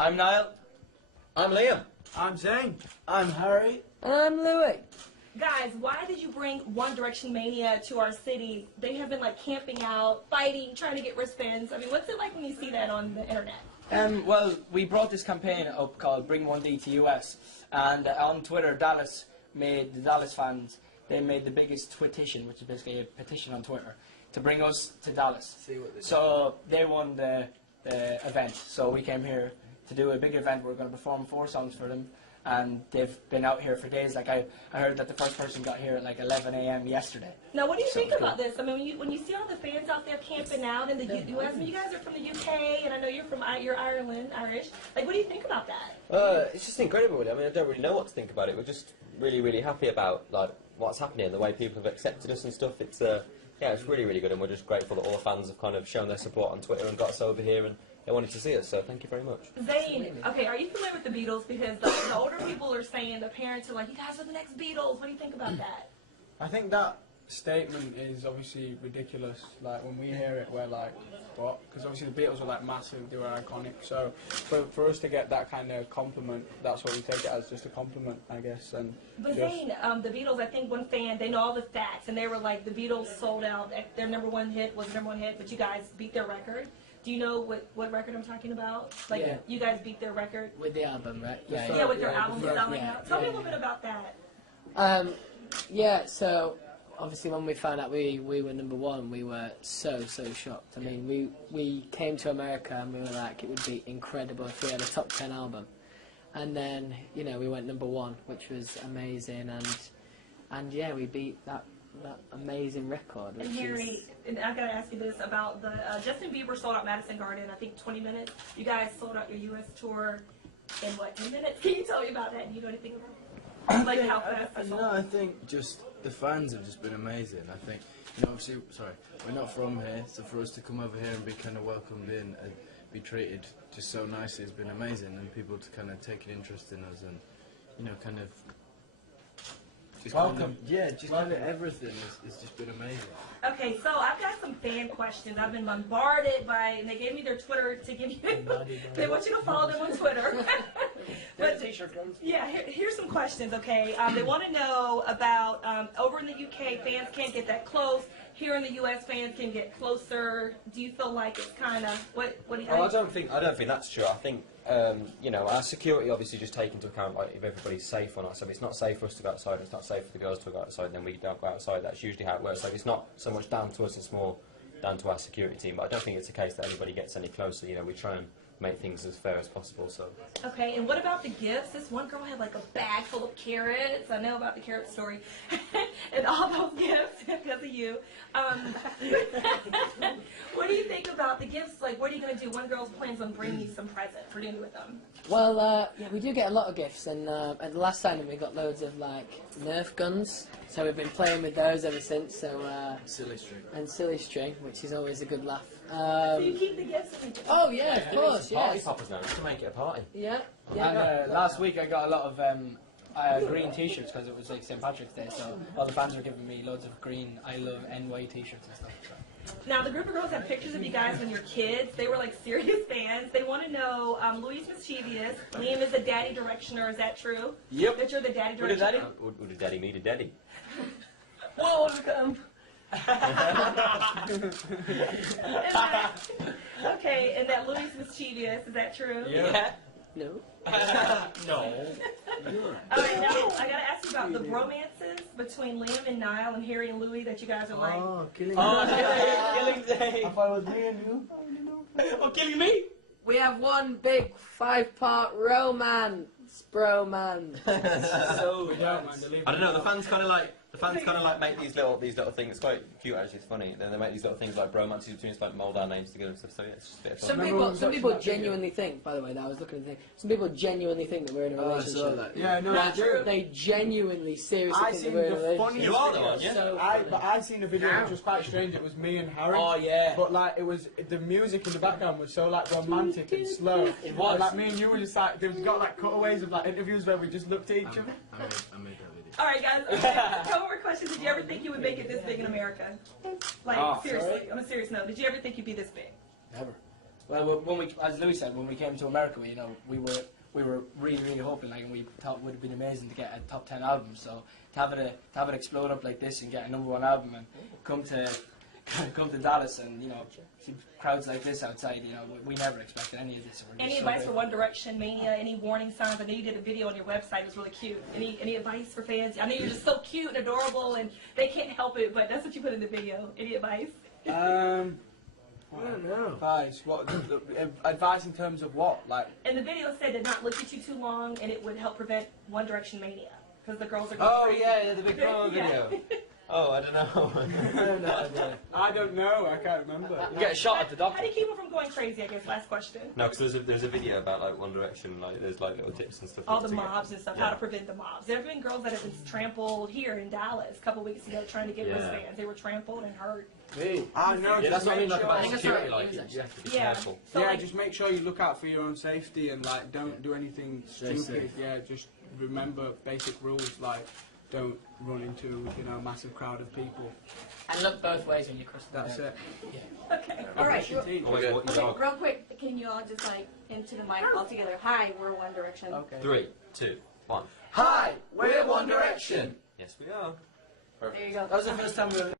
I'm Niall. I'm Liam. I'm Zane. I'm Harry. And I'm Louis. Guys, why did you bring One Direction Mania to our city? They have been like camping out, fighting, trying to get wristbands. I mean, what's it like when you see that on the internet? Well, we brought this campaign up called Bring 1D to US, and on Twitter, the Dallas fans, they made the biggest twitition, which is basically a petition on Twitter, to bring us to Dallas. So they won the event, so we came here to do a big event. We're going to perform 4 songs for them, and they've been out here for days. Like I heard that the first person got here at like 11 a.m. yesterday. Now, what do you think about this? I mean, when you see all the fans out there camping out in the U.S., I mean, you guys are from the UK, and I know you're Irish. Like, what do you think about that? It's just incredible. I mean, I don't really know what to think about it. We're just really, really happy about like what's happening, the way people have accepted us and stuff. It's yeah, it's really, really good, and we're just grateful that all the fans have kind of shown their support on Twitter and got us over here, and they wanted to see us. So thank you very much. Zane, okay, are you familiar with the Beatles? Because the older people are saying, the parents are like, you guys are the next Beatles. What do you think about that? I think that statement is obviously ridiculous. Like, when we hear it, we're like, what? Because obviously the Beatles were like massive, they were iconic. So for us to get that kind of compliment, that's what we take it as, just a compliment, I guess. And but Zane, the Beatles, I think one fan, they know all the facts, and they were like, the Beatles sold out. Their #1 hit was the #1 hit, but you guys beat their record. Do you know what record I'm talking about? Like, yeah. You guys beat their record? With the album, right? Yeah, with their album selling out. Tell me a little bit about that. Yeah, so obviously when we found out we were #1, we were so shocked. I mean, we came to America and we were like, it would be incredible if we had a top 10 album. And then, you know, we went #1, which was amazing, and yeah, we beat that amazing record. And Harry, and I gotta ask you this about the Justin Bieber sold out Madison Garden, I think 20 minutes. You guys sold out your U.S. tour in what, 10 minutes? Can you tell me about that? Do you know anything about it? Like how fast you sold? No, I think just the fans have just been amazing. I think, you know, obviously, sorry, we're not from here, so for us to come over here and be kind of welcomed in and be treated just so nicely has been amazing, and people to kind of take an interest in us and, you know, kind of just welcome. Kind of everything has just been amazing. Okay, so I've got some fan questions. I've been bombarded by, and they gave me their Twitter to give you. They want you to follow them on Twitter. But, yeah, here's some questions. Okay, they want to know about over in the UK, fans can't get that close. Here in the U.S., fans can get closer. Do you feel like it's kind of what do you? Oh, I don't think that's true. I think you know, our security obviously just take into account like if everybody's safe or not. So if it's not safe for us to go outside, it's not safe for the girls to go outside, then we don't go outside. That's usually how it works. Like it's not so much down to us; it's more down to our security team. But I don't think it's a case that anybody gets any closer. You know, we try and make things as fair as possible. So. Okay, and what about the gifts? This one girl had like a bag full of carrots. I know about the carrot story, and all those gifts because of you. What do you think about the gifts? Like, what are you going to do? One girl plans on bringing you some present for doing with them. Well, yeah, we do get a lot of gifts, and at the last time we got loads of like Nerf guns. So we've been playing with those ever since. So Silly string. And silly string, which is always a good laugh. So you keep the gifts. Oh yeah, of course, Party yes. poppers now, just to make it a party. Yeah. And last week I got a lot of green T-shirts because it was like St. Patrick's Day, so all the fans were giving me loads of green I Love NY T-shirts and stuff. So. Now, the group of girls have pictures of you guys when you're kids. They were like serious fans. They want to know, Louis is mischievous. Liam is the daddy directioner. Is that true? Yep. That you're the daddy Would a directioner? daddy? Would a daddy meet a daddy? Whoa, Okay, and that Louis is mischievous. Is that true? Yeah. No. No. All right, now I gotta ask you about the romances between Liam and Niall and Harry and Louis that you guys are like. Oh, killing killing Zane. If I was me and you, Oh, killing me? We have one big 5-part romance, bromance. So I don't know. The fans kind of like make these little things. It's quite cute actually. It's funny. Then they make these little things like bromances between us, like mould our names together and stuff. So yeah, it's just a bit of fun. Some people genuinely think. By the way, that I was looking at the thing. Some people genuinely think that we're in a relationship. Yeah, no, Like, true. they genuinely, seriously I think that seen we're in a the relationship. funniest You are the video. one, yeah? So But I seen a video which was quite strange. It was me and Harry. Oh yeah. But like it was the music in the background was so like romantic and slow. It was. And, like me and you were just like there was got like cutaways of like interviews where we just looked at each other. I made that video. All right, guys. Okay, a couple more questions. Did you ever think you would make it this big in America? Like seriously, on a serious note, did you ever think you'd be this big? Never. Well, when we, as Louis said, when we came to America, we were really hoping, like, and we thought it would have been amazing to get a top 10 album. So to have it explode up like this and get a #1 album and come to Dallas and see crowds like this outside, we never expected any of this. Any advice for One Direction Mania? Any warning signs? I know you did a video on your website. It was really cute. Any advice for fans? I know you're just so cute and adorable, and they can't help it, but that's what you put in the video. Any advice? I don't know. Advice? What? Advice in terms of what? Like? And the video said to not look at you too long, and it would help prevent One Direction Mania because the girls are going crazy. Yeah, the big promo video. Oh, I don't know. I don't know. I can't remember. You get a shot at the doctor. How do you keep them from going crazy? I guess. Last question. No, because there's a video about like One Direction, like there's like little tips and stuff. All the mobs and stuff. How to prevent the mobs. There have been girls that have been trampled here in Dallas a couple weeks ago trying to get wristbands. They were trampled and hurt. I know. Yeah, that's what I mean. Like about I think security, that's like you have to be Yeah. careful. So, yeah, like, just make sure you look out for your own safety and like don't do anything stupid. safe. Yeah, just remember basic rules like don't run into a massive crowd of people. And look both ways when you cross the That's road. it. okay. All right. Brush your teeth. Oh my God, what you Okay, got? real quick, can you all just like into the mic all together? Hi, we're One Direction. Okay. 3, 2, 1. Hi, we're One Direction. Yes, we are. There you go. That was the first time we were